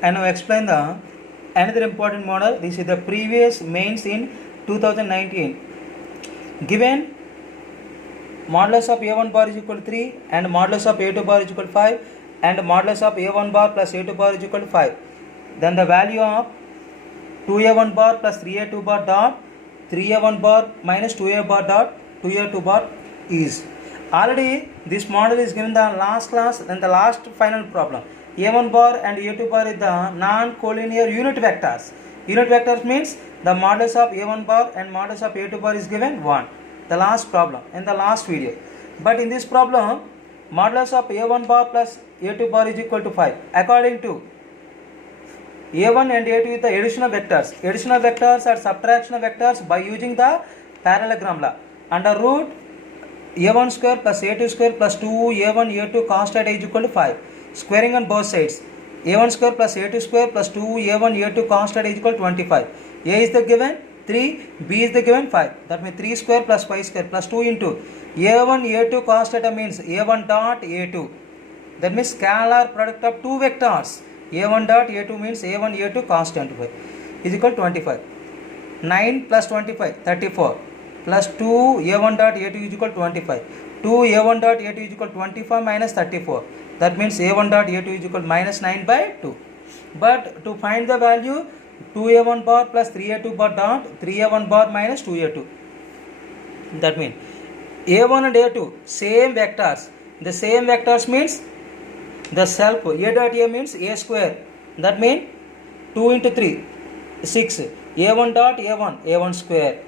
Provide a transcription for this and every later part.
I now explain the another important model. This is the previous mains in 2019. Given modulus of a1 bar is equal to 3 and modulus of a2 bar is equal to 5 and modulus of a1 bar plus a2 bar is equal to 5, then the value of 2a1 bar plus 3a2 bar dot 3a1 bar minus 2a bar dot 2a2 bar is. Already this model is given the last class and the last final problem. a1 bar and a2 bar is the non-collinear unit vectors. Unit vectors means the modulus of a1 bar and modulus of a2 bar is given 1. The last problem in the last video. But in this problem, modulus of a1 bar plus a2 bar is equal to 5. According to a1 and a2 is the additional vectors. Additional vectors are subtraction vectors by using the parallelogram law. Under root a1 square plus a2 square plus 2a1 a2 cos theta is equal to 5. Squaring on both sides. a1 square plus a2 square plus 2a1 a2 cos theta is equal to 25. A is the given 3, b is the given 5. That means 3 square plus 5 square plus 2 into a1 a2 cos theta means a1 dot a2. That means scalar product of two vectors. a1 dot a2 means a1 a2 cos 25 is equal to 25. 9 plus 25 34 plus 2 a1 dot a2 is equal to 25. 2 a1 dot a2 is equal to 25 minus 34. That means a1 dot a2 is equal to minus 9 by 2. But to find the value 2a1 bar plus 3a2 bar dot 3a1 bar minus 2a2. That means a1 and a2 same vectors. The same vectors means the self a dot a means a square. That means 2 into 3 6. a1 dot a1 square.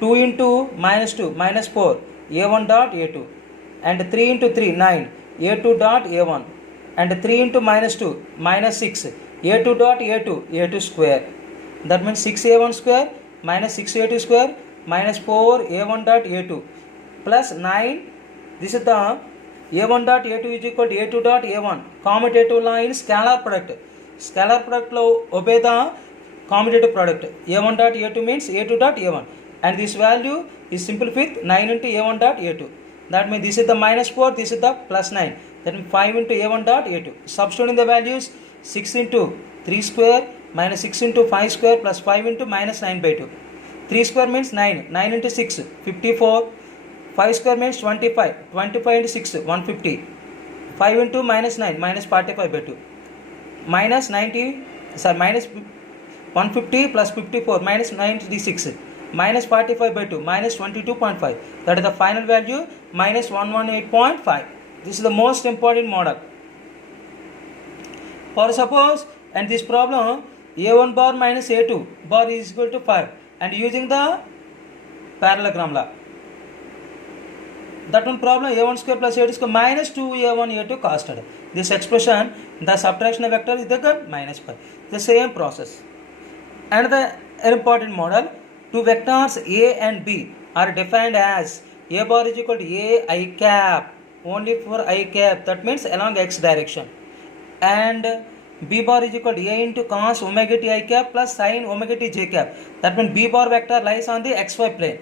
2 into minus 2 minus 4 a1 dot a2 and 3 into 3 9 a2 dot a1 and 3 into minus 2 minus 6 a2 dot a2 square. That means 6a1 square minus 6a2 square minus 4 a1 dot a2 plus 9. This is the a1 dot a2 is equal to a2 dot a1. Commutative law in scalar product. Scalar product law obey the commutative product. a1 dot a2 means a2 dot a1 and this value is simple with 9 into a1 dot a2. That means this is the minus 4, this is the plus 9. That means 5 into a1 dot a2. Substituting the values 6 into 3 square minus 6 into 5 square plus 5 into minus 9 by 2. 3 square means 9. 9 into 6 54. 5 square means 25. 25 into 6 150. 5 into minus 9 minus 45 by 2. Minus 150 plus 54 minus 96. Minus 45 by 2 minus 22.5. That is the final value minus 118.5. This is the most important model. For suppose and this problem a1 bar minus a2 bar is equal to 5 and using the parallelogram law. That one problem a1 square plus a2 square minus 2a1 a2 cos theta. This expression the subtraction vector is the minus 5. The same process. Another important model. Two vectors a and b are defined as a bar is equal to a I cap only for I cap, that means along x direction, and b bar is equal to a into cos omega t I cap plus sin omega t j cap. That means b bar vector lies on the xy plane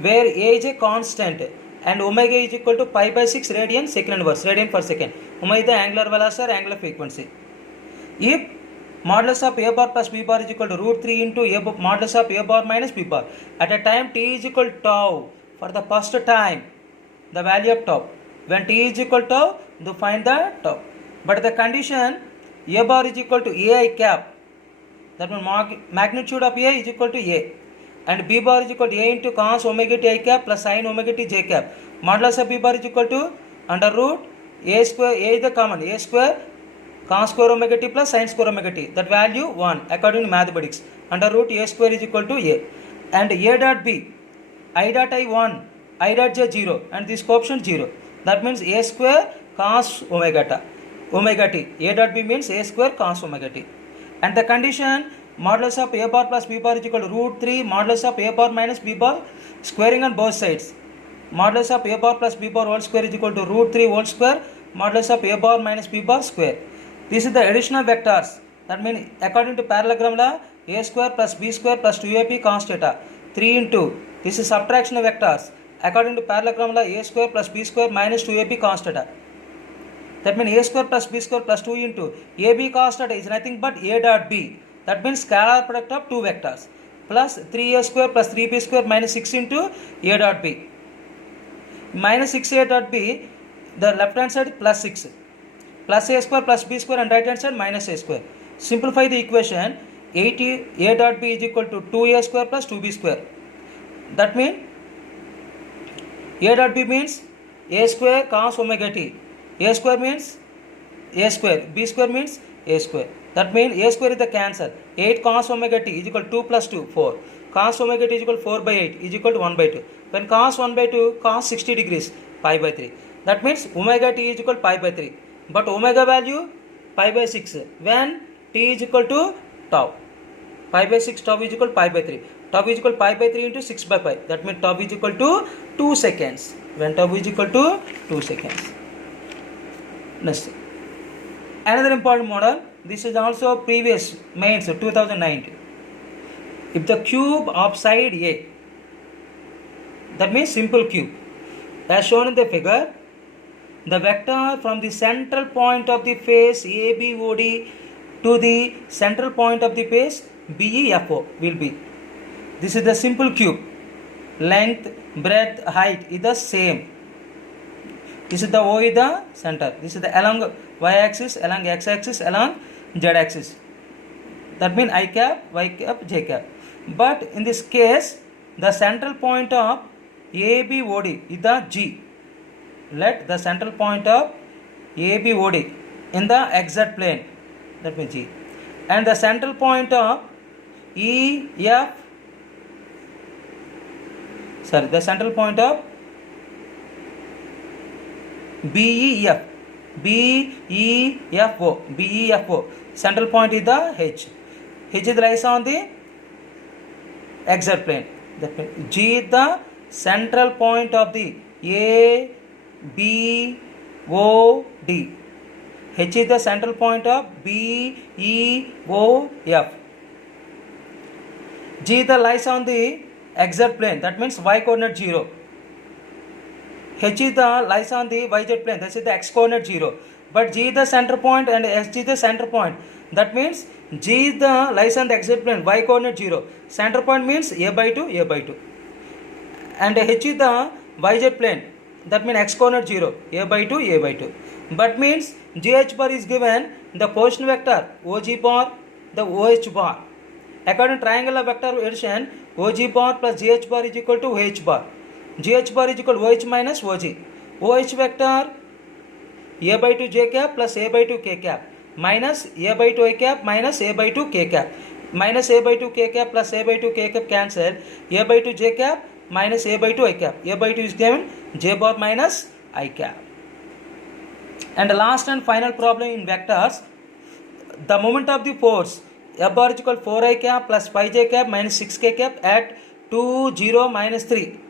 where a is a constant and omega is equal to pi by 6 radian second inverse radian per second. Omega is the angular velocity or angular frequency. If modulus of a bar plus b bar is equal to root 3 into modulus of a bar minus b bar at a time t is equal to tau for the first time, the value of tau. When t is equal to tau, to find the tau. But the condition a bar is equal to a I cap, that means magnitude of a is equal to a, and b bar is equal to a into cos omega t I cap plus sin omega t j cap. Modulus of b bar is equal to under root a square, a is the common, a square cos square omega t plus sin square omega t. That value 1 according to mathematics. Under root a square is equal to a. And a dot b, I dot I 1, I dot j 0 and this coefficient 0. That means a square cos omega t. A dot b means a square cos omega t. And the condition modulus of a bar plus b bar is equal to root 3 modulus of a bar minus b bar squaring on both sides. Modulus of a bar plus b bar whole square is equal to root 3 whole square modulus of a bar minus b bar square. This is the additional vectors. That means according to parallelogram law a square plus b square plus 2ab cos theta 3 into this is subtraction vectors. According to parallelogram law a square plus b square minus 2ab cos theta. That means a square plus b square plus 2 into ab cos theta is nothing but a dot b. That means scalar product of two vectors plus 3a square plus 3b square minus 6 into a dot b. Minus 6a dot b, the left hand side plus 6 plus a square plus b square and right hand side minus a square. Simplify the equation. 80 a dot b is equal to 2a square plus 2b square. That means a dot b means a square cos omega t. A square means a square, b square means a square. That means a square is the cancel. 8 cos omega t is equal to 2 plus 2, 4. Cos omega t is equal to 4 by 8 is equal to 1 by 2. When cos 1 by 2, cos 60 degrees, pi by 3. That means omega t is equal to pi by 3. But omega value pi by 6. When t is equal to tau. Pi by 6, tau is equal to pi by 3. Tau is equal to pi by 3 into 6 by pi. That means tau is equal to 2 seconds. When tau is equal to 2 seconds. Next. Another important model. This is also previous mains 2019. If the cube of side A, that means simple cube, as shown in the figure, the vector from the central point of the face ABOD to the central point of the face BEFO will be. This is the simple cube. Length, breadth, height is the same. This is the O is the center. This is the along y-axis, along x-axis, along z-axis. That means I cap, y cap, j cap. But in this case, the central point of ABOD is the G. Let the central point of ABOD in the XZ plane. That means G. And the central point of the central point of BEFO. Central point is the H. H is lies on the XZ plane. That means G is the central point of the ABOD. H is the central point of BEOF. G is the lies on the XZ plane. That means y coordinate 0. H is the lies on the YZ plane. This is the x coordinate 0. But G is the center point and S is the center point. That means G is the lies on the XZ plane. Y coordinate 0. Center point means A by 2, A by 2. And H is the YZ plane. That means x coordinate 0. A by 2, A by 2. But means GH bar is given the position vector OG bar, the OH bar. According to triangular vector addition, OG bar plus GH bar is equal to OH bar. GH bar is equal to OH minus OG. OH vector A by 2 j cap plus A by 2 k cap minus A by 2 I cap minus A by 2 k cap. Minus A by 2 k cap plus A by 2 k cap cancel. A by 2 j cap minus A by 2 I cap. A by 2 is given j bar minus I cap. And the last and final problem in vectors, the moment of the force F bar is equal to 4I cap plus 5j cap minus 6k cap at 2, 0, minus 3.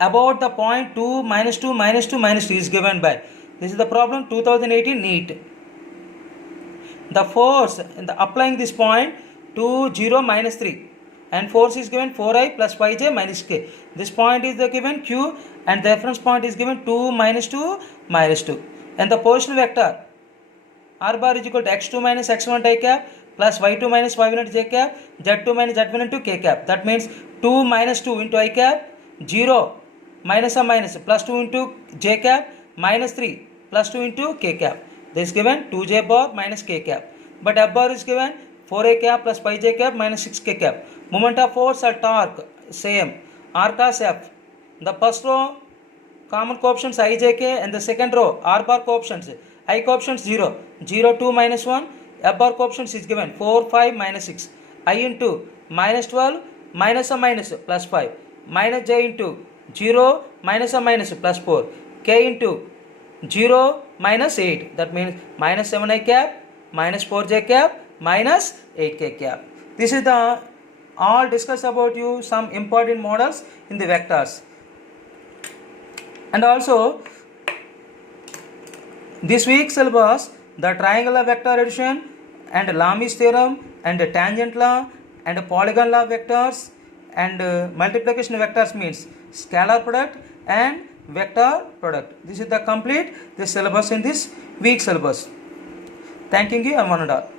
About the point 2, minus 2, minus 2, minus 2 is given by. This is the problem 2018 NEET. The force in the applying this point 2, 0, minus 3. And force is given 4I plus 5j minus k. This point is the given Q and the reference point is given 2, minus 2, minus 2. And the position vector R bar is equal to x2 minus x1 I cap plus y2 minus y1 j cap, z2 minus z1 into k cap. That means 2 minus 2 into I cap, 0 minus a minus plus 2 into j cap minus 3 plus 2 into k cap. This is given 2j bar minus k cap. But F bar is given 4a cap plus 5j cap minus 6k cap. Moment of force or torque same. R cos F. The first row common coefficients I, j, k and the second row R bar coefficients. I coefficients 0. 0, 2 minus 1. F bar coefficients is given 4, 5 minus 6. I into minus 12 minus a minus plus 5. Minus j into 0 minus a minus plus 4. K into 0 minus 8. That means minus 7I cap minus 4j cap minus 8k cap. This is the all discussed about you some important models in the vectors. And also this week's syllabus, the triangular vector addition and Lami's theorem and tangent law and polygon law vectors and multiplication vectors means scalar product and vector product. This is the complete the syllabus in this weak syllabus. Thanking you and one and all.